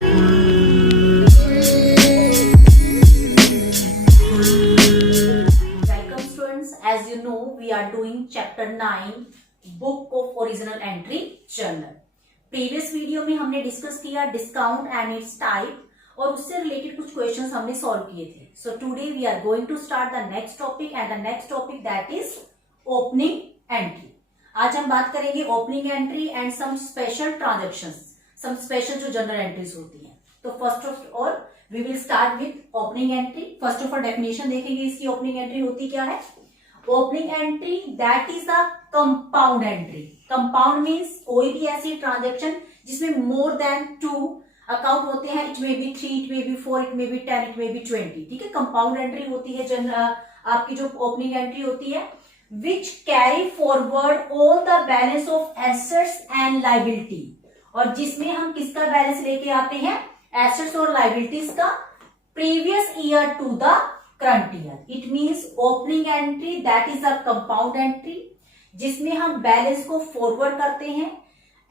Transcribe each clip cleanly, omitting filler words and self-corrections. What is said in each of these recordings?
Welcome students, as you know we are doing chapter 9 book of original entry journal. Previous video में हमने discuss किया discount and it's type और उससे related कुछ questions हमने solve किए थे. So today we are going to start the next topic and the next topic that is opening entry. आज हम बात करेंगे opening entry and some special transactions, some special जो जनरल एंट्रीज होती हैं. तो first of all we will start with opening entry. First of all definition देखेंगे इसकी. ओपनिंग एंट्री होती क्या है? Opening entry that is a compound entry. Compound means कोई भी ऐसी ट्रांजेक्शन जिसमें मोर देन 2 अकाउंट होते हैं. It may be 3, it may be 4, it may be 10, it may be 20. ठीक है, कंपाउंड एंट्री होती है आपकी जो ओपनिंग एंट्री होती है which carry forward all the balance of assets and liability. और जिसमें हम किसका बैलेंस लेके आते हैं? एसेट्स और लाइबिलिटीज का previous year to the current year. It means opening entry that is a compound entry जिसमें हम बैलेंस को फॉरवर्ड करते हैं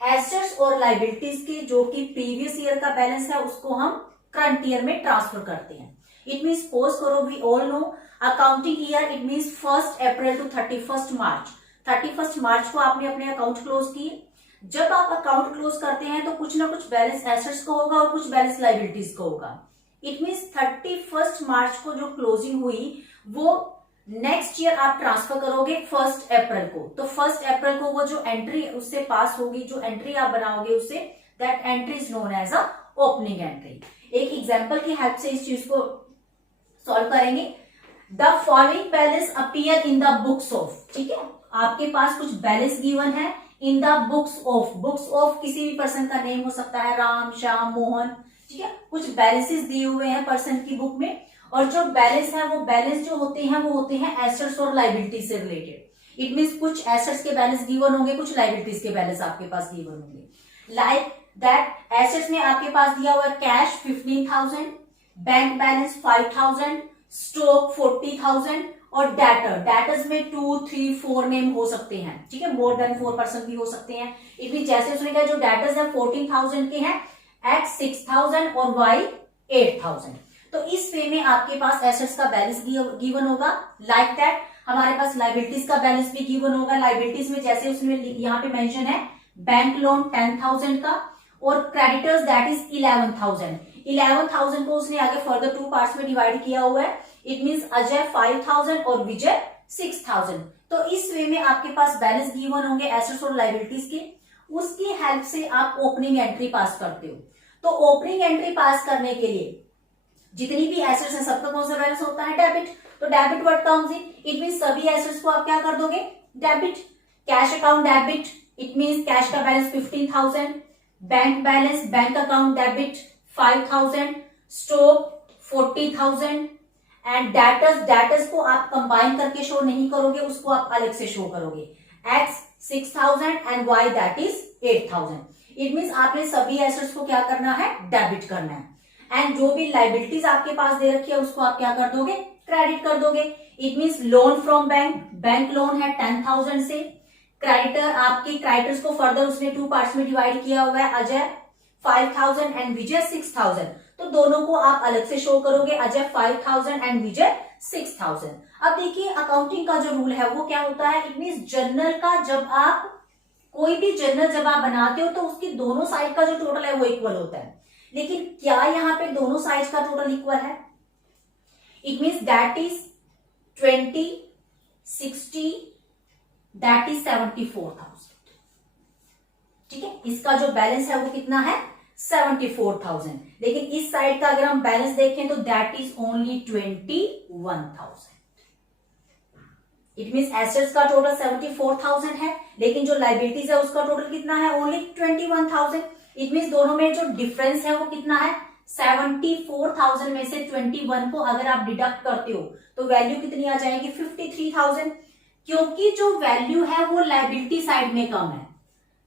एसेट्स और लाइबिलिटीज के, जो कि प्रीवियस ईयर का बैलेंस है उसको हम करंट ईयर में ट्रांसफर करते हैं. इट मींस सपोज करो we all know accounting year it means 1 April to 31 March. 31 मार्च को आपने अपने अकाउंट क्लोज किए. जब आप अकाउंट क्लोज करते हैं तो कुछ ना कुछ बैलेंस एसेट्स का होगा और कुछ बैलेंस लाइबिलिटीज का होगा. इट मींस 31 मार्च को जो क्लोजिंग हुई वो नेक्स्ट ईयर आप ट्रांसफर करोगे 1 अप्रैल को. तो 1 अप्रैल को वो जो एंट्री उससे पास होगी, जो एंट्री आप बनाओगे उससे, that entry is known as a opening entry. एक एग्जांपल की हेल्प से इस चीज को सॉल्व करेंगे. The following balance appear in the books of. ठीक है, आपके पास कुछ बैलेंस गिवन है in the books of. Books of किसी भी पर्सन का नेम हो सकता है, राम, श्याम, मोहन. ठीक है, कुछ बैलेंसेस दिए हुए हैं पर्सन की बुक में और जो बैलेंस है वो बैलेंस जो होते हैं वो होते हैं एसेट्स और लाइबिलिटी से रिलेटेड. इट मींस कुछ एसेट्स के बैलेंस गिवन होंगे, कुछ लाइबिलिटीज के बैलेंस आपके पास गिवन होंगे. लाइक दैट एसेट्स में आपके पास दिया हुआ है कैश 15,000, बैंक बैलेंस 5,000, स्टॉक 40,000 और डेटर्स में 2, 3, 4 नेम हो सकते हैं. ठीक है, मोर देन 4 पर्सन भी हो सकते हैं. इट मीन जैसे उसने कहा जो डेटर्स है 14,000 के हैं, एक्स 6,000 और वाई 8,000. तो इस वे में आपके पास एसेट्स का बैलेंस गिवन होगा. लाइक दैट हमारे पास लाइबिलिटीज का बैलेंस भी गिवन होगा. लाइबिलिटीज में जैसे उसमें यहाँ पे मेंशन है बैंक लोन 10,000 का और क्रेडिटर्स दैट इज 11,000. 11,000 को उसने आगे फर्दर 2 पार्ट्स में डिवाइड किया हुआ है. इट मींस अजय 5,000 और विजय 6,000. तो इस वे में आपके पास बैलेंस गिवन होंगे एसेट्स और लाइबिलिटीज के. उसकी हेल्प से आप ओपनिंग एंट्री पास करते हो. तो ओपनिंग एंट्री पास करने के लिए जितनी भी एसेट्स हैं सबका कौन सा बैलेंस होता है? डेबिट. तो debit what comes in? It means सभी एसेट्स को आप क्या कर दोगे? Debit. Cash account debit. It means cash का balance 15,000, bank balance bank account debit 5,000, stock 40,000 and debtors को आप कंबाइन करके शो नहीं करोगे, उसको आप अलग से शो करोगे. X 6,000 and Y that is 8,000. It means आपने सभी एसेट्स को क्या करना है? डेबिट करना है. एंड जो भी लाइबिलिटीज आपके पास दे रखी है उसको आप क्या कर दोगे? क्रेडिट कर दोगे. It means loan from bank loan है 10,000 से. क्रेडिटर आपके क्रेडिटर्स को फर्दर उसने 2 पार्ट्स में डिवाइड किया हुआ है, अजय 5,000 एंड विजय 6,000. तो दोनों को आप अलग से शो करोगे, अजय 5,000 एंड विजय 6,000. अब देखिए अकाउंटिंग का जो रूल है वो क्या होता है? इट मींस जर्नल का जब आप कोई भी जर्नल जब आप बनाते हो तो उसकी दोनों साइड का जो टोटल है वो इक्वल होता है. लेकिन क्या यहाँ पे दोनों साइड का टोटल इक्वल है? It means that is 20, 60, that is 74,000. ठीक है, इसका जो बैलेंस है वो कितना है? 74,000. लेकिन इस साइड का अगर हम बैलेंस देखें तो that is only 21,000. It means assets का टोटल 74,000 है लेकिन जो लाइबिलिटीज है उसका टोटल कितना है? ओनली 21,000. इट मींस दोनों में जो डिफरेंस है वो कितना है? 74,000 में से 21 को अगर आप डिडक्ट करते हो तो वैल्यू कितनी आ जाएगी? 53,000. क्योंकि जो वैल्यू है वो लाइबिलिटी साइड में कम है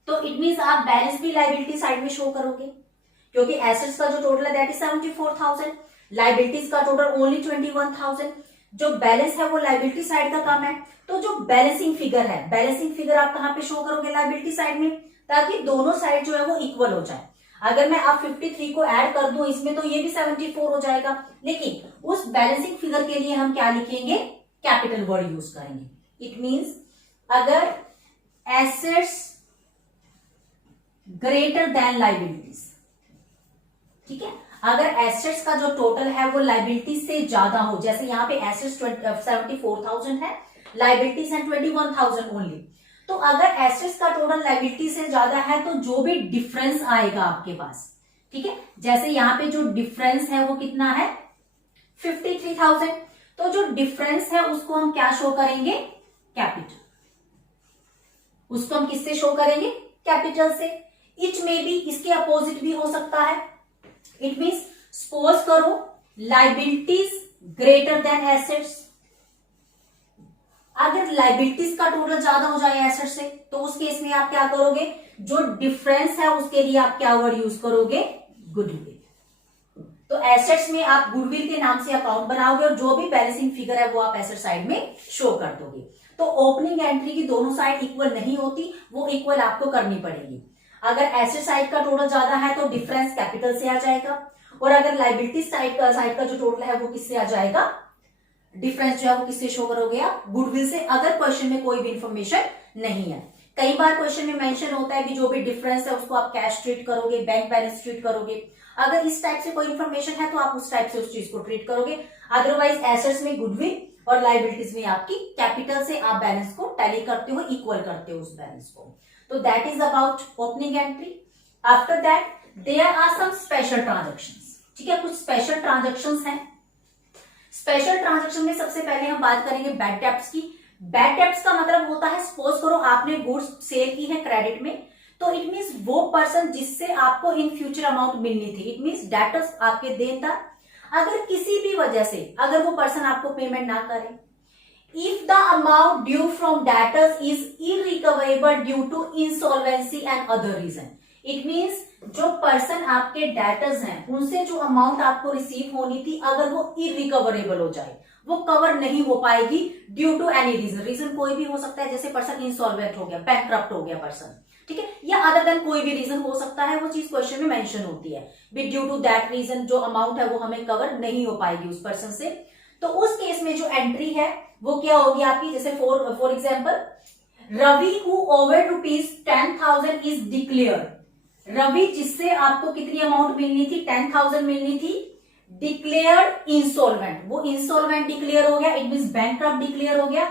तो इट मींस आप बैलेंस भी लाइबिलिटी साइड में शो करोगे. क्योंकि एसेट्स का जो टोटल है दैट इज 74,000, लाइबिलिटीज का टोटल ओनली 21,000. जो बैलेंस है वो लाइबिलिटी साइड का कम है तो जो बैलेंसिंग फिगर है, बैलेंसिंग फिगर आप कहां पे शो करोगे? लाइबिलिटी साइड में, ताकि दोनों साइड जो है वो इक्वल हो जाए. अगर मैं अब 53 को ऐड कर दूं इसमें तो ये भी 74 हो जाएगा, लेकिन उस बैलेंसिंग फिगर के लिए हम क्या लिखेंगे, कैपिटल वर्ड यूज करेंगे। इट मींस अगर एसेट्स ग्रेटर देन लाइबिलिटीज, ठीक है, अगर एसेट्स का जो टोटल है वो लाइबिलिटीज से ज्यादा हो, जैसे यहाँ पे एसेट्स 74,000 है, लाइबिलिटीज है 21,000 ओनली, तो अगर एसेट्स का टोटल लाइबिलिटी से ज्यादा है तो जो भी डिफरेंस आएगा आपके पास, ठीक है, जैसे यहाँ पे जो डिफरेंस है वो कितना है 53,000, तो जो डिफरेंस है उसको हम क्या शो करेंगे, कैपिटल, उसको हम किससे शो करेंगे, कैपिटल से। इट में भी इसके अपोजिट भी हो सकता है। इट मीन्स सपोज करो लाइबिलिटीज ग्रेटर देन एसेट्स, अगर लाइबिलिटीज का टोटल ज्यादा हो जाए एसेट से तो उस केस में आप क्या करोगे, जो डिफरेंस है उसके लिए आप क्या वर्ड यूज करोगे, गुडविल। तो एसेट्स में आप गुडविल के नाम से अकाउंट बनाओगे और जो भी बैलेंसिंग फिगर है वो आप एसेट साइड में शो कर दोगे। तो ओपनिंग एंट्री की दोनों साइड इक्वल नहीं होती, वो इक्वल आपको करनी पड़ेगी। अगर एसेट साइड का टोटल ज्यादा है तो डिफरेंस कैपिटल से आ जाएगा, और अगर लाइबिलिटी साइड का जो टोटल है वो किससे आ जाएगा, डिफरेंस जो है वो किससे शो करोगे आप, गुडविल से, अगर क्वेश्चन में कोई भी इंफॉर्मेशन नहीं है। कई बार क्वेश्चन में मेंशन होता है कि जो भी डिफरेंस है उसको आप कैश ट्रीट करोगे, बैंक बैलेंस ट्रीट करोगे, अगर इस टाइप से कोई इंफॉर्मेशन है तो आप उस टाइप से उस चीज को ट्रीट करोगे। अदरवाइज एसेट्स में गुडविल और लाइबिलिटीज में आपकी कैपिटल से आप बैलेंस को टैली करते हो, इक्वल करते हो उस बैलेंस को। तो that is about opening entry. After that there are some special transactions, ठीक है, कुछ स्पेशल ट्रांजेक्शंस हैं। स्पेशल ट्रांजेक्शन में सबसे पहले हम बात करेंगे बैड डेब्ट्स की। बैड डेब्ट्स का मतलब होता है, सपोज करो आपने गुड्स सेल की है क्रेडिट में, तो इट मीन्स वो पर्सन जिससे आपको इन फ्यूचर अमाउंट मिलनी थी, इट मीन्स डेटर्स आपके देनदार, अगर किसी भी वजह से अगर वो पर्सन आपको पेमेंट ना करे, if the amount due from debtors is irrecoverable due to insolvency and other reason, it means जो पर्सन आपके डेटर्स हैं उनसे जो अमाउंट आपको रिसीव होनी थी अगर वो इररिकवरेबल हो जाए, वो कवर नहीं हो पाएगी due to any reason, reason कोई भी हो सकता है, जैसे पर्सन इंसॉल्वेंट हो गया, बैंकक्रप्ट हो गया पर्सन, ठीक है, या अदर देन कोई भी रीजन हो सकता है, वो चीज क्वेश्चन में मेंशन होती है, but due to that reason जो अमाउंट है वो हमें कवर नहीं हो पाएगी उस पर्सन से। तो उस केस में जो एंट्री है वो क्या होगी आपकी, जैसे for example Ravi who owe ₹10,000 is declare, Ravi जिससे आपको कितनी अमाउंट मिलनी थी, 10,000 मिलनी थी, डिक्लेयर्ड इंसॉल्वेंट, वो इंसॉल्वेंट डिक्लेयर हो गया, इट मींस बैंकक्रप्ट डिक्लेयर हो गया,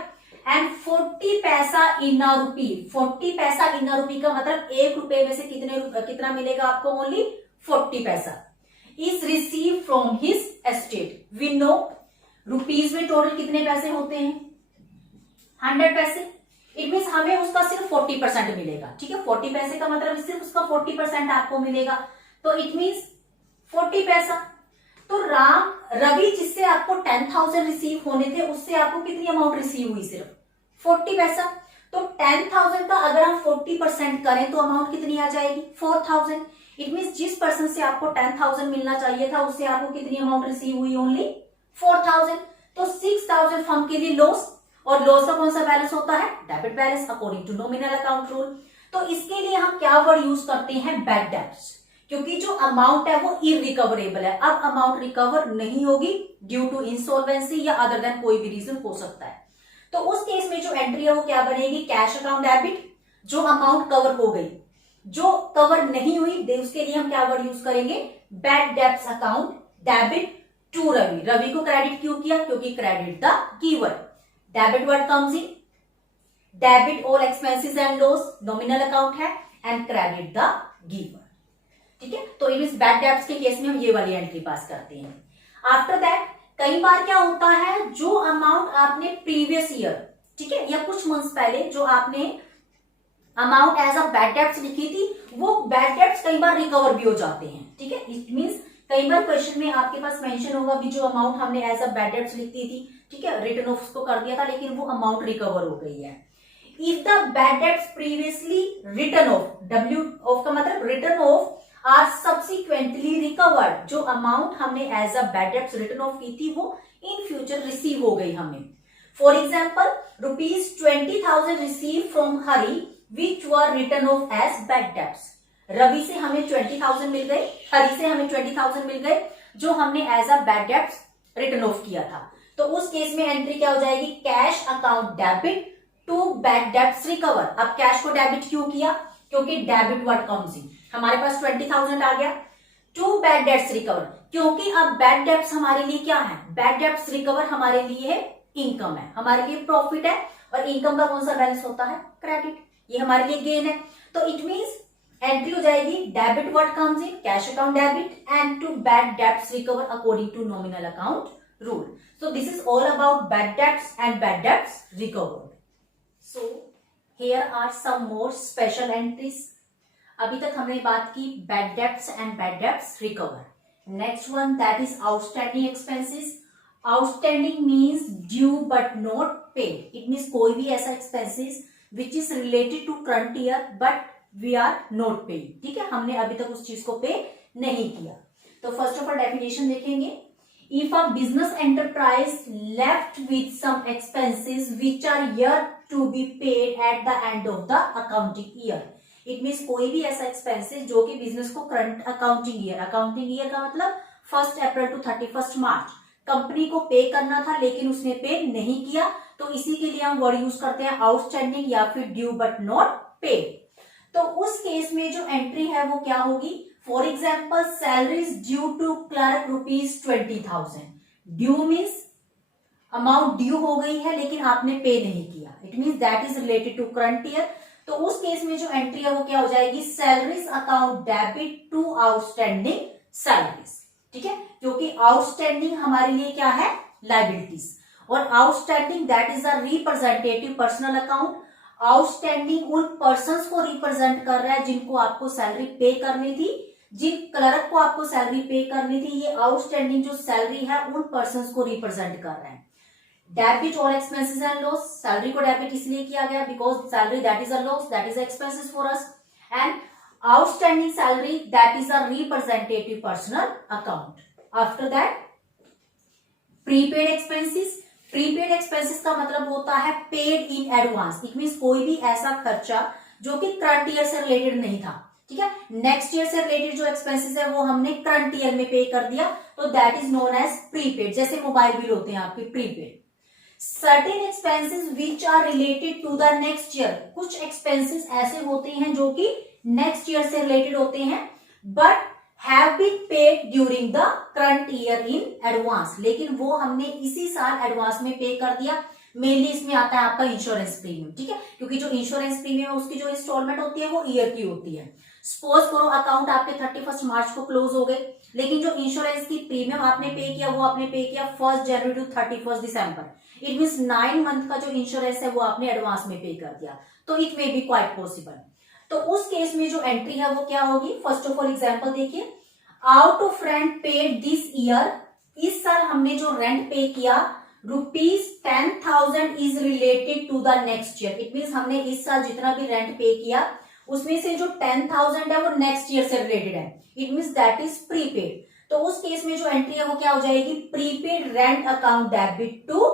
एंड 40 पैसा इन अ रूपी, 40 पैसा इन अ रूपी का मतलब 1 रुपए में से कितना मिलेगा आपको, ओनली 40 पैसा, is receive from his estate. We know rupees में टोटल कितने पैसे होते हैं, 100 पैसे, इट मीन्स हमें उसका सिर्फ 40% मिलेगा, ठीक है, 40 पैसे का मतलब सिर्फ उसका 40% आपको मिलेगा, तो इट मीन्स 40 पैसा। तो रवि जिससे आपको 10,000 रिसीव होने थे उससे आपको कितनी अमाउंट रिसीव हुई, सिर्फ 40 पैसा, तो 10,000 का अगर हम 40% करें तो अमाउंट कितनी आ जाएगी, 4,000, इट मीन्स जिस पर्सन से आपको 10,000 मिलना चाहिए था उससे आपको कितनी अमाउंट रिसीव हुई, ओनली 4,000, तो 6,000 फर्म के लिए लॉस, और लॉस का कौन सा बैलेंस होता है, debit balance according to nominal account rule. तो इसके लिए हम क्या वर्ड यूज करते हैं, बैड डेब्ट्स, क्योंकि जो अमाउंट है वो इररिकवरेबल है, अब अमाउंट रिकवर नहीं होगी ड्यू टू इंसॉल्वेंसी या अदर देन कोई भी रीजन हो सकता है। तो उस केस में जो एंट्री है वो क्या बनेगी, कैश अकाउंट डेबिट, जो अमाउंट कवर हो गई, जो कवर नहीं हुई उसके लिए हम क्या वर्ड यूज करेंगे, bad debts account debit to Ravi, Ravi को क्रेडिट क्यों किया, क्योंकि credit the giver, debit word comes in, debit all expenses and loss, nominal account है, एंड क्रेडिट द गिवर, ठीक है। तो इस बैड डेब्ट्स के केस में हम ये वाली एंट्री पास करते हैं। आफ्टर दैट कई बार क्या होता है, जो अमाउंट आपने प्रीवियस ईयर, ठीक है, या कुछ मंथ्स पहले जो आपने amount as a bad debts लिखी थी, वो बैड डेब्ट्स कई बार रिकवर भी हो जाते हैं, ठीक है, इट मींस कई बार क्वेश्चन में आपके पास मेंशन होगा भी जो अमाउंट हमने एज अ बैड डेब्ट्स लिखी थी, ठीक है, रिटर्न ऑफ को कर दिया था लेकिन वो अमाउंट रिकवर हो गई है। If the bad debts previously return off, W off का मतलब return off, are subsequently recovered, जो अमाउंट हमने as a bad debts return off की थी वो इन फ्यूचर रिसीव हो गई हमें। For example ₹20,000 receive from Hari which were return off as bad debts, Ravi से हमें 20,000 मिल गए, हरि से हमें 20,000 मिल गए, जो हमने as a bad debts return off किया था। तो उस केस में एंट्री क्या हो जाएगी, cash account debit to bad debts recover. अब कैश को डेबिट क्यों किया, क्योंकि डेबिट व्हाट कम्स इन, हमारे पास 20,000 आ गया, टू बैड डेब्ट्स रिकवर, क्योंकि अब बैड डेब्ट्स हमारे लिए क्या है, बैड डेब्ट्स रिकवर हमारे लिए इनकम है, हमारे लिए प्रॉफिट है, और इनकम का कौन सा बैलेंस होता है, क्रेडिट, ये हमारे लिए गेन है। तो इट मींस एंट्री हो जाएगी debit what comes in, cash account debit, and to bad debts recover according to nominal account rule. So this is all about bad debts and bad debts recovered. So here are some more special entries. अभी तक हमने बात की bad debts and bad debts recover. Next one, that is outstanding expenses. Outstanding means due but not paid. It means कोई भी ऐसा expenses which is related to current year but we are not paid. ठीक है, हमने अभी तक उस चीज को पे नहीं किया। तो फर्स्ट ऑफ ऑल डेफिनेशन देखेंगे। If a business enterprise left with some expenses which are yet to be paid at the end of the accounting year, it means कोई भी ऐसा expenses जो कि बिजनेस को करंट अकाउंटिंग ईयर का मतलब 1 April to 31 March company को पे करना था लेकिन उसने पे नहीं किया, तो इसी के लिए हम वर्ड यूज करते हैं आउटस्टैंडिंग या फिर ड्यू बट नॉट पेड। तो उस केस में जो एंट्री है वो क्या होगी, for example salaries due to clerk ₹20,000। Due means amount due हो गई है लेकिन आपने पे नहीं किया, it means that is related to current year. तो उस केस में जो एंट्री है वो क्या हो जाएगी, salaries account debit to outstanding salaries. ठीक है, क्योंकि आउटस्टैंडिंग हमारे लिए क्या है, लायबिलिटीज, और outstanding that is a representative personal account. Outstanding उन पर्संस को रिप्रेजेंट कर रहा है जिनको आपको सैलरी पे करनी थी, जिन क्लर्क को आपको सैलरी पे करनी थी, ये आउटस्टैंडिंग जो सैलरी है उन पर्संस को रिप्रेजेंट कर रहा है। Debit all expenses and loss, salary को डेबिट इसलिए किया गया because salary that is a loss, that is expenses for us, and outstanding salary that is a representative personal account. After that prepaid expenses. Prepaid expenses का मतलब होता है paid in advance, it means कोई भी ऐसा खर्चा जो कि करंट ईयर से रिलेटेड नहीं था, ठीक है, नेक्स्ट ईयर से रिलेटेड जो एक्सपेंसेस है वो हमने करंट ईयर में पे कर दिया, तो that is known as prepaid. जैसे मोबाइल बिल होते हैं आपके prepaid. Certain expenses which are related to the next year, कुछ एक्सपेंसेस ऐसे होते हैं जो कि नेक्स्ट ईयर से रिलेटेड होते हैं but have been paid during the current year in advance, लेकिन वो हमने इसी साल एडवांस में पे कर दिया। मेनली इसमें आता है आपका इंश्योरेंस प्रीमियम, ठीक है, क्योंकि जो इंश्योरेंस प्रीमियम है उसकी जो इंस्टॉलमेंट होती है वो ईयर की होती है। सपोज करो अकाउंट आपके 31 मार्च को क्लोज हो गए, लेकिन जो इंश्योरेंस की प्रीमियम आपने पे किया वो आपने पे किया 1 जनवरी टू 31 दिसंबर। इट मीन्स 9 मंथ का जो इंश्योरेंस है वो आपने एडवांस में पे कर दिया, तो it may be quite possible. तो उस केस में जो एंट्री है वो क्या होगी, फर्स्ट ऑफ ऑल एग्जांपल देखिए, out of rent paid this year, इस साल हमने जो रेंट पे किया ₹10,000 is related to the next year. It means हमने इस साल जितना भी रेंट पे किया उसमें से जो 10,000 है वो नेक्स्ट ईयर से रिलेटेड है, it means that is prepaid. तो उस केस में जो एंट्री है वो क्या हो जाएगी, prepaid rent account debit to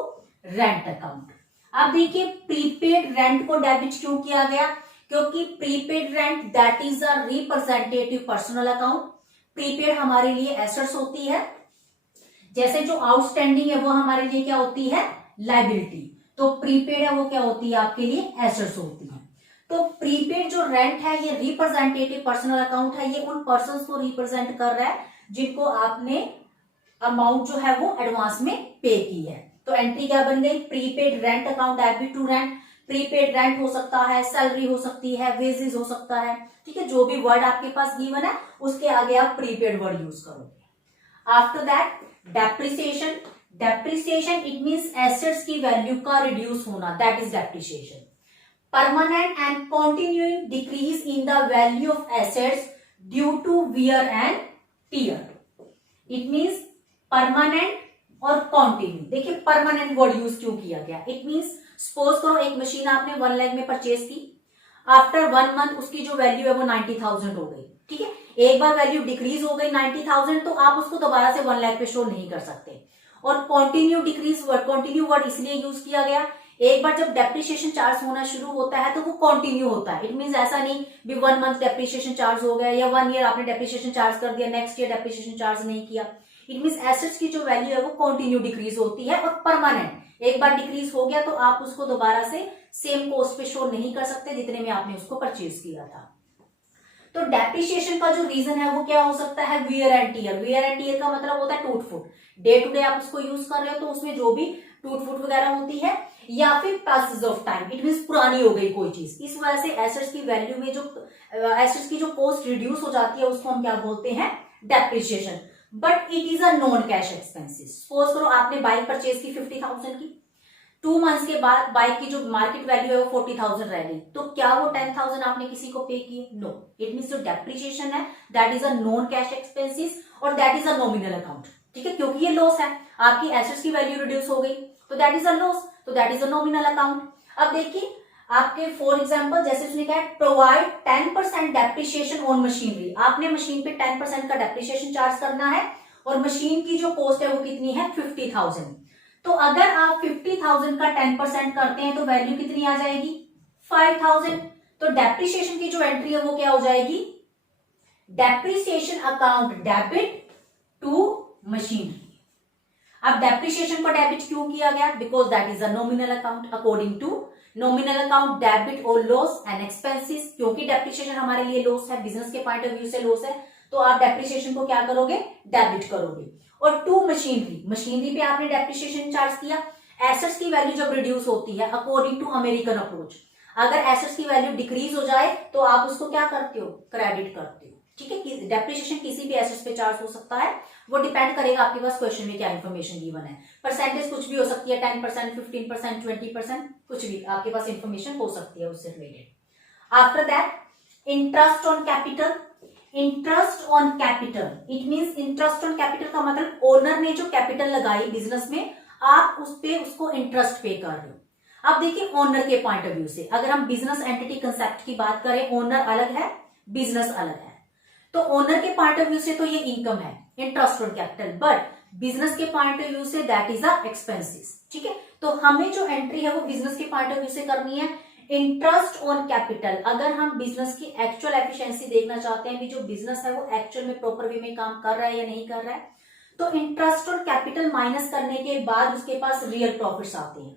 rent account. अब देखिए प्रीपेड रेंट को डेबिट क्यों किया गया, क्योंकि prepaid rent that is a representative personal account. Prepaid हमारे लिए एसेट्स होती है, जैसे जो आउटस्टैंडिंग है वो हमारे लिए क्या होती है, लायबिलिटी, तो प्रीपेड है वो क्या होती है आपके लिए एसेट्स होती है। तो प्रीपेड जो रेंट है ये रिप्रेजेंटेटिव पर्सनल अकाउंट है, ये उन पर्संस को रिप्रेजेंट कर रहा है जिनको आपने अमाउंट जो है वो एडवांस में पे की है। तो एंट्री क्या बन गई, prepaid rent account debit to rent. Prepaid rent हो सकता है, सैलरी हो सकती है, वेजेस हो सकता है, ठीक है, जो भी वर्ड आपके पास गिवन है उसके आगे आप प्रीपेड वर्ड यूज करोगे। After that depreciation. Depreciation it means assets की वैल्यू का रिड्यूस होना, that is depreciation. Permanent and continuing decrease in the value of assets due to wear and tear. It means permanent और continue. देखिए permanent word use क्यों किया गया, it means suppose करो एक मशीन आपने 1 लाख में परचेज की, आफ्टर 1 मंथ उसकी जो वैल्यू है वो 90,000 हो गई, ठीक है, एक बार वैल्यू डिक्रीज हो गई 90,000 तो आप उसको दोबारा से 1 लाख पे स्टोर नहीं कर सकते। और continue decrease word, continue word इसलिए यूज किया गया, एक बार जब डेप्रिसिएशन चार्ज होना शुरू होता है तो वो कंटिन्यू होता है। इट मींस ऐसा नहीं भी 1 मंथ डेप्रिसिएशन चार्ज हो गया या 1 ईयर आपने डेप्रिसिएशन चार्ज कर दिया, नेक्स्ट ईयर डेप्रिसिएशन चार्ज नहीं किया। इट मींस एसेट्स की जो वैल्यू है वो कंटिन्यू डिक्रीज होती है और परमानेंट। एक बार डिक्रीज हो गया तो आप उसको दोबारा से सेम कॉस्ट पे शो नहीं कर सकते जितने में आपने उसको परचेज किया था। तो डेप्रिसिएशन का जो रीजन है वो क्या हो सकता है, wear and tier. Wear and tier का मतलब होता है टूट फूट, डे टू डे आप उसको यूज कर रहे हो तो उसमें जो भी टूट फूट वगैरह होती है, या फिर passage of time, it means पुरानी हो गई कोई चीज, इस वजह से एसेट्स की वैल्यू में जो एसेट्स की जो कॉस्ट रिड्यूस हो जाती है उसको हम क्या बोलते हैं, depreciation. But it is a non cash expenses. Suppose करो आपने बाइक परचेज की 50,000 की, 2 मंथ्स के बाद बाइक की जो मार्केट वैल्यू है वो 40,000 रह गई, तो क्या वो 10,000 आपने किसी को पे किए? नो। इट मींस जो डेप्रिसिएशन है that is a non cash expenses और that is a nominal account. ठीक है, क्योंकि ये लॉस है, आपकी एसेट्स की वैल्यू रिड्यूस हो गई तो दैट इज अ लॉस, तो that is a nominal account. अब देखिए आपके फॉर एग्जाम्पल जैसे उसने कहा प्रोवाइड 10% डेप्रिसिएशन ऑन मशीनरी, आपने मशीन पे 10% का डेप्रिसिएशन चार्ज करना है और मशीन की जो कॉस्ट है वो कितनी है, 50,000। तो अगर आप 50,000 का 10% करते हैं तो वैल्यू कितनी आ जाएगी, 5,000। तो डेप्रिसिएशन की जो एंट्री है वो क्या हो जाएगी, depreciation account debit to machinery. अब डेप्रिसिएशन को डेबिट क्यों किया गया, because that is a nominal account. According to nominal account debit और लॉस एंड एक्सपेंसेस, क्योंकि डेप्रिसिएशन हमारे लिए लॉस है, बिजनेस के पॉइंट ऑफ व्यू से लॉस है, तो आप डेप्रिसिएशन को क्या करोगे, डेबिट करोगे। और टू मशीनरी, मशीनरी पे आपने डेप्रिसिएशन चार्ज किया। एसेट्स की वैल्यू जब रिड्यूस होती है अकॉर्डिंग टू अमेरिकन अप्रोच, अगर एसेट्स की वैल्यू डिक्रीज हो जाए तो आप उसको क्या करते हो, क्रेडिट करते हो। ठीक है, डेप्रिसिएशन किसी भी एसेट्स पे चार्ज हो सकता है, वो डिपेंड करेगा आपके पास क्वेश्चन में क्या इन्फॉर्मेशन गिवन है। परसेंटेज कुछ भी हो सकती है, 10%, 15%, 20%, कुछ भी आपके पास इन्फॉर्मेशन हो सकती है उससे related. After that interest on capital. Interest on capital, it means interest on capital का मतलब ओनर ने जो कैपिटल लगाई बिजनेस में, आप उस पे उसको इंटरेस्ट पे कर रहे हो। अब देखिए ओनर के पॉइंट ऑफ व्यू से, अगर हम बिजनेस एंटिटी कंसेप्ट की बात करें, ओनर अलग है, बिजनेस अलग है, तो ओनर के पॉइंट ऑफ व्यू से तो ये इनकम है, interest on capital, but business के पॉइंट ऑफ व्यू से दैट इज अ एक्सपेंसेस। ठीक है, तो हमें जो एंट्री है वो बिजनेस के पॉइंट ऑफ व्यू से करनी है। इंटरेस्ट ऑन कैपिटल, अगर हम बिजनेस की एक्चुअल एफिशिएंसी देखना चाहते हैं कि जो बिजनेस है वो एक्चुअल में प्रॉपर वे में काम कर रहा है या नहीं कर रहा है, तो इंटरेस्ट ऑन कैपिटल माइनस करने के बाद उसके पास रियल प्रॉफिट्स आते हैं।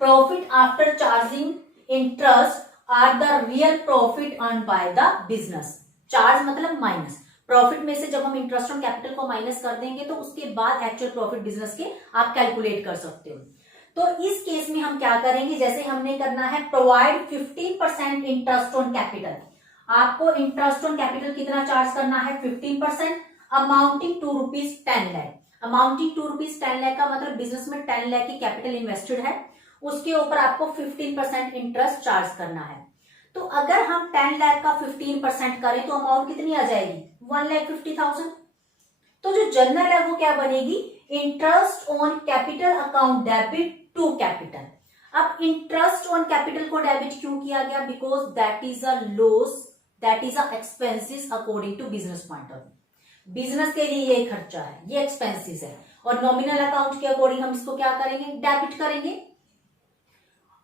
Profit after charging interest are the real profit earn by the business. Charge मतलब माइनस, प्रॉफिट में से जब हम इंटरेस्ट ऑन कैपिटल को माइनस कर देंगे तो उसके बाद एक्चुअल प्रॉफिट बिजनेस के आप कैलकुलेट कर सकते हो। तो इस केस में हम क्या करेंगे, जैसे हमने करना है प्रोवाइड 15% इंटरेस्ट ऑन कैपिटल, आपको इंटरेस्ट ऑन कैपिटल कितना चार्ज करना है, 15%, अमाउंटिंग ₹10 लाख। अमाउंटिंग ₹10 लाख का मतलब बिजनेस में 10 लाख की कैपिटल इन्वेस्टेड है, उसके ऊपर आपको 15% इंटरेस्ट चार्ज करना है। तो अगर हम 10 लाख का 15% करें तो अमाउंट कितनी आ जाएगी, 1,50,000। तो जो जर्नल है वो क्या बनेगी, interest on capital account debit to capital. अब इंटरेस्ट ऑन कैपिटल को डेबिट क्यों किया गया, because that is a loss, that is a expenses according to business point of view. Business के लिए ये खर्चा है, ये एक्सपेंसेस है, और नॉमिनल अकाउंट के अकॉर्डिंग हम इसको क्या करेंगे, डेबिट करेंगे।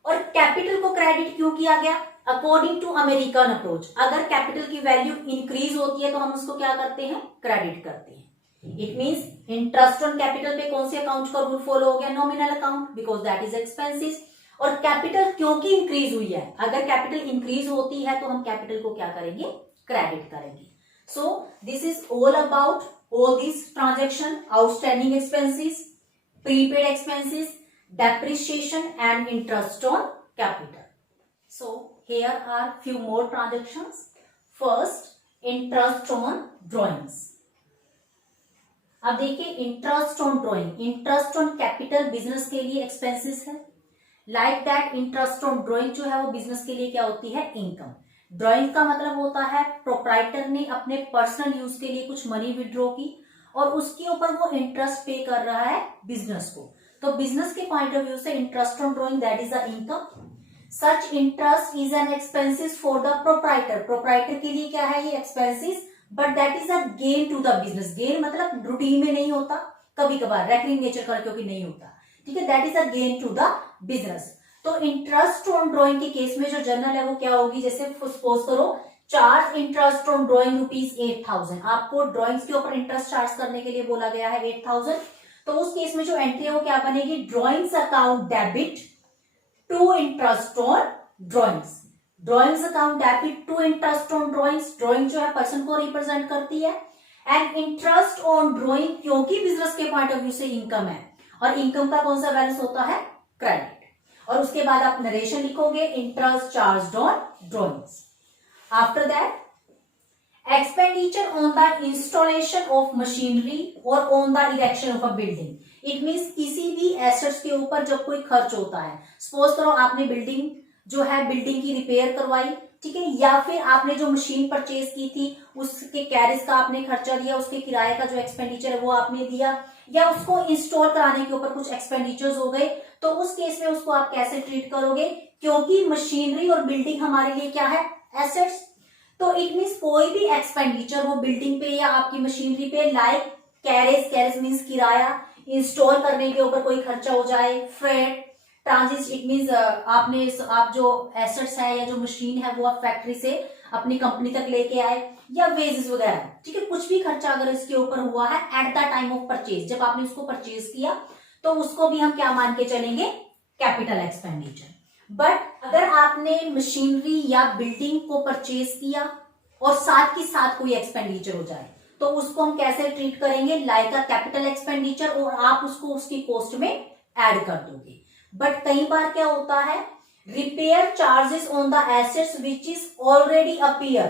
और कैपिटल को क्रेडिट क्यों किया गया, अकॉर्डिंग टू अमेरिकन अप्रोच, अगर कैपिटल की वैल्यू इंक्रीज होती है तो हम उसको क्या करते हैं, क्रेडिट करते हैं। It means interest on capital पे कौन से अकाउंट का रूल फॉलो हो गया, nominal account, because that is expenses. और कैपिटल क्योंकि इंक्रीज हुई है, अगर कैपिटल इंक्रीज होती है तो हम कैपिटल को क्या करेंगे, क्रेडिट करेंगे। So this is all about all this transaction, outstanding expenses, prepaid expenses, depreciation and interest on capital. So here are few more transactions. First, interest on drawings. अब देखिए interest on drawing, interest on capital business के लिए expenses है, like that interest on drawing जो है वो business के लिए क्या होती है, इनकम। ड्रॉइंग का मतलब होता है प्रोप्राइटर ने अपने पर्सनल यूज के लिए कुछ मनी विड्रॉ की और उसके ऊपर वो इंटरेस्ट पे कर रहा है बिजनेस को, तो बिजनेस के पॉइंट ऑफ व्यू से interest on drawing that is a income. Such interest is an expenses for the proprietor, proprietor के लिए क्या है ये expenses, but that is a gain to the business. Gain मतलब रूटीन में नहीं होता, कभी कभार रेकरिंग नेचर का क्योंकि नहीं होता, ठीक है, that is a gain to the business. तो इंटरेस्ट ऑन ड्रॉइंग के केस में जो जर्नल है वो क्या होगी, जैसे सपोज करो चार्ज इंटरेस्ट ऑन ड्रॉइंग ₹8,000, आपको ड्रॉइंग्स के ऊपर इंटरेस्ट चार्ज करने के लिए बोला गया है 8,000। तो उस केस में जो एंट्री है वो क्या बनेगी, drawings account debit to interest on drawings. Drawings account debit to interest on drawings, drawing जो है पर्सन को रिप्रेजेंट करती है, एंड इंटरेस्ट ऑन ड्रॉइंग क्योंकि बिजनेस के पॉइंट ऑफ व्यू से इनकम है, और इनकम का कौन सा बैलेंस होता है, क्रेडिट। और उसके बाद आप नरेशन लिखोगे, interest charged on drawings. After that expenditure on the installation of machinery और on the erection of a building. It means किसी भी एसेट्स के ऊपर जब कोई खर्च होता है, सपोज करो आपने बिल्डिंग जो है बिल्डिंग की रिपेयर करवाई, ठीक है, या फिर आपने जो मशीन परचेज की थी उसके कैरेज का आपने खर्चा दिया, उसके किराए का जो एक्सपेंडिचर है वो आपने दिया, या उसको इंस्टॉल कराने के ऊपर कुछ एक्सपेंडिचर्स हो गए, तो उस केस में उसको आप कैसे ट्रीट करोगे, क्योंकि मशीनरी और बिल्डिंग हमारे लिए क्या है, एसेट्स। तो इट मीन्स कोई भी एक्सपेंडिचर हो बिल्डिंग पे या आपकी मशीनरी पे, लाइक कैरेज, कैरेज मीन्स किराया, इंस्टॉल करने के ऊपर कोई खर्चा हो जाए, फ्रेट, ट्रांजिट, इट मीन्स आप जो एसेट्स है या जो मशीन है वो आप फैक्ट्री से अपनी कंपनी तक लेके आए, या वेजेस वगैरह, ठीक है, कुछ भी खर्चा अगर इसके ऊपर हुआ है at the time of purchase, जब आपने उसको परचेज किया, तो उसको भी हम क्या मान के चलेंगे, कैपिटल एक्सपेंडिचर। बट अगर आपने मशीनरी या बिल्डिंग को परचेज किया और साथ के साथ कोई एक्सपेंडिचर हो जाए, तो उसको हम कैसे ट्रीट करेंगे, लाइक अ कैपिटल एक्सपेंडिचर, और आप उसको उसकी कॉस्ट में ऐड कर दोगे। बट कई बार क्या होता है, repair charges on the assets which is already appear,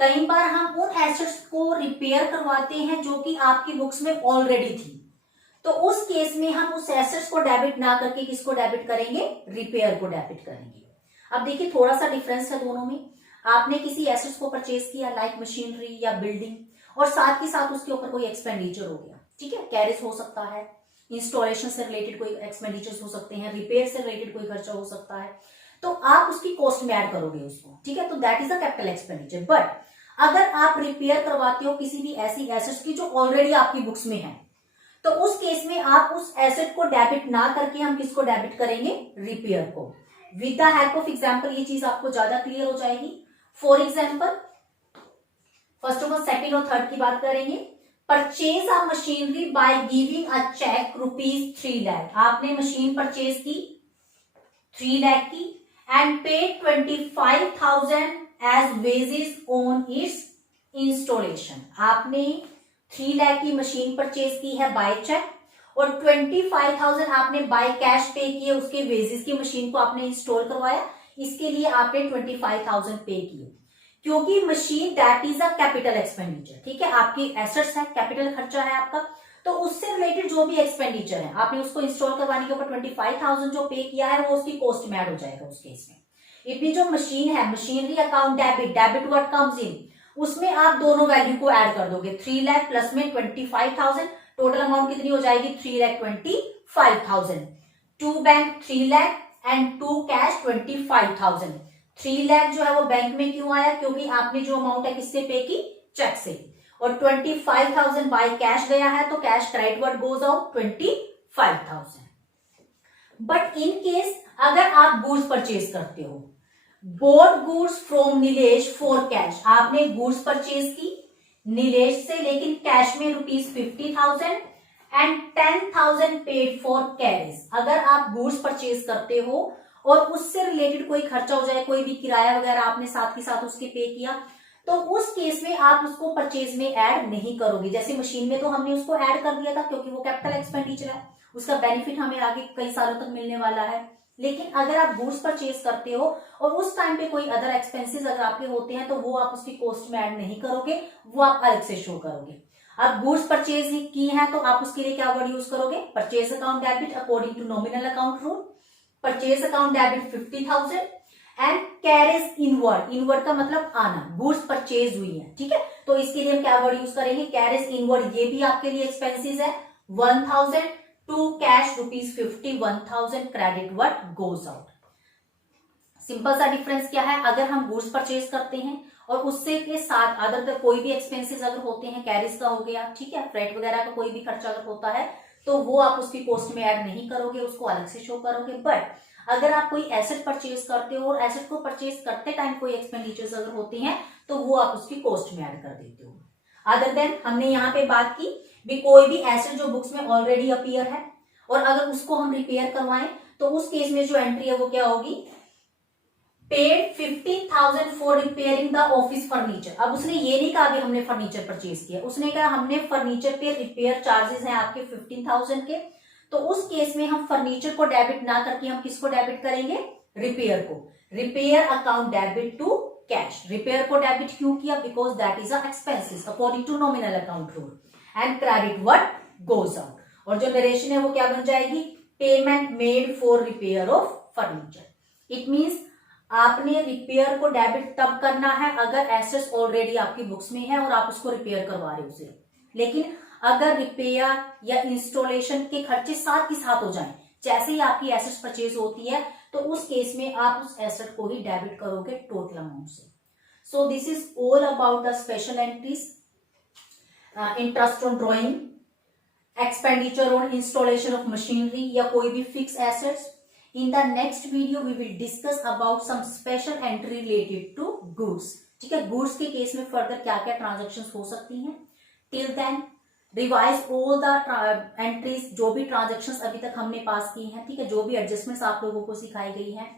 कई बार हम उन एसेट्स को रिपेयर करवाते हैं जो कि आपकी बुक्स में ऑलरेडी थी, तो उस केस में हम उस एसेट्स को डेबिट ना करके किसको डेबिट करेंगे, रिपेयर को डेबिट करेंगे। अब देखिए थोड़ा सा डिफरेंस है दोनों में। आपने किसी एसेट्स को परचेज किया लाइक मशीनरी या बिल्डिंग, और साथ के साथ उसके ऊपर कोई एक्सपेंडिचर हो गया, ठीक है, कैरेज हो सकता है, इंस्टॉलेशन से रिलेटेड कोई एक्सपेंडिचर्स हो सकते हैं, रिपेयर से रिलेटेड कोई खर्चा हो सकता है, तो आप उसकी कॉस्ट में ऐड करोगे उसको, ठीक है, तो that is a capital expenditure. But अगर आप रिपेयर करवाते हो किसी भी ऐसी एसेट्स की जो ऑलरेडी आपकी बुक्स में है, तो उस केस में आप उस एसेट को डेबिट ना करके हम किसको डेबिट करेंगे, रिपेयर को। With the help of example ये चीज आपको ज्यादा क्लियर हो जाएगी। For example, first of all second और थर्ड की बात करेंगे। Purchase a machinery by giving a cheque ₹3 lakh, आपने मशीन परचेज की 3 लाख की and paid 25,000 as wages on its installation. आपने 3 लाख की मशीन परचेज की है बाय चेक, और 25,000 आपने बाय कैश पे किए, उसके वेजेस की मशीन को आपने इंस्टॉल करवाया, इसके लिए आपने 25,000 पे किए, क्योंकि machine that is a capital expenditure, ठीक है, आपकी एसेट्स है, कैपिटल खर्चा है आपका, तो उससे रिलेटेड जो भी एक्सपेंडिचर है आपने उसको इंस्टॉल करवाने के ऊपर 25,000 जो पे किया है वो उसकी कॉस्ट में ऐड हो जाएगा उस केस में। इतनी जो मशीन है, machinery account debit, debit what comes इन, उसमें आप दोनों वैल्यू को ऐड कर दोगे, 3 लाख प्लस में 25,000, टोटल अमाउंट कितनी हो जाएगी, 3,25,000। To bank 3 lakh and to cash 25,000। 3 lakh जो है वो बैंक में क्यों आया, क्योंकि आपने जो अमाउंट है किससे पे की, चेक से, और 25,000 बाय कैश गया है, तो cash credit what goes out, 25,000। But in case अगर आप गुड्स परचेज करते हो, boat goods from Nilesh for cash, आपने गुड्स परचेज की नीलेश से लेकिन कैश में ₹50,000 एंड 10,000 पेड फॉर कैरेज। अगर आप गुड्स परचेज करते हो और उससे रिलेटेड कोई खर्चा हो जाए, कोई भी किराया वगैरह आपने साथ के साथ उसके पे किया, तो उस केस में आप उसको परचेज में ऐड नहीं करोगे। जैसे मशीन में तो हमने उसको ऐड कर दिया था क्योंकि वो कैपिटल एक्सपेंडिचर है, उसका बेनिफिट हमें आगे कई सालों तक मिलने वाला है। लेकिन अगर आप गुड्स परचेज करते हो और उस टाइम पे कोई अदर एक्सपेंसेस अगर आपके होते हैं, तो वो आप उसकी कॉस्ट में ऐड नहीं करोगे, वो आप अलग से शो करोगे। अब गुड्स परचेज की है तो आप उसके लिए क्या वर्ड यूज करोगे, purchase account debit according to nominal account rule, purchase account debit 50,000 and carriage inward, inward का मतलब आना, गुड्स परचेज हुई है, ठीक है, तो इसके लिए हम क्या वर्ड यूज करेंगे, कैरेज इनवर्ड, ये भी आपके लिए एक्सपेंसेस है, 1,000 to cash ₹50, 1,000 credit word goes out. Simple सा डिफरेंस क्या है, अगर हम गुड्स परचेज करते हैं और उससे के साथ अदर कोई भी एक्सपेंसेस अगर होते हैं, कैरेज का हो गया, ठीक है, फ्रेट वगैरह का कोई भी खर्चा अगर होता है, तो वो आप उसकी कॉस्ट में ऐड नहीं करोगे, उसको अलग से शो करोगे। बट अगर आप कोई एसेट परचेज करते हो और एसेट को परचेज करते टाइम कोई एक्सपेंडिचर्स अगर होती हैं तो वो आप उसकी कॉस्ट में ऐड कर देते हो। अदर देन हमने यहाँ पे बात की भी कोई भी एसेट जो बुक्स में ऑलरेडी अपीयर है और अगर उसको हम रिपेयर करवाएं तो उस केस में जो एंट्री है वो क्या होगी, paid 15,000 for repairing the office furniture. अब उसने ये नहीं कहा कि हमने फर्नीचर परचेज किया, उसने कहा हमने फर्नीचर पे रिपेयर चार्जेस हैं आपके 15,000 के। तो उस केस में हम फर्नीचर को डेबिट ना करके हम किसको डेबिट करेंगे, रिपेयर को। Repair account debit to cash. Repair को डेबिट क्यों किया, because that is expenses according to nominal account rule. And credit what goes out, और जो नरेशन है वो क्या बन जाएगी, payment made for repair of furniture. It means आपने रिपेयर को डेबिट तब करना है अगर एसेट्स ऑलरेडी आपकी बुक्स में है और आप उसको रिपेयर करवा रहे हो उसे। लेकिन अगर रिपेयर या इंस्टॉलेशन के खर्चे साथ ही साथ हो जाएं, जैसे ही आपकी एसेट्स परचेज होती है तो उस केस में आप उस एसेट को ही डेबिट करोगे टोटल अमाउंट से। So this is all about the special entries, interest on drawing, expenditure on installation of machinery या कोई भी fix assets. In the next video we will discuss about some special entry related to goods। ठीक है, goods के case में further क्या क्या transactions हो सकती हैं। Till then revise all the entries, जो भी ट्रांजेक्शन्स अभी तक हमने पास की हैं, ठीक है, जो भी एडजस्टमेंट्स आप लोगों को सिखाई गई हैं।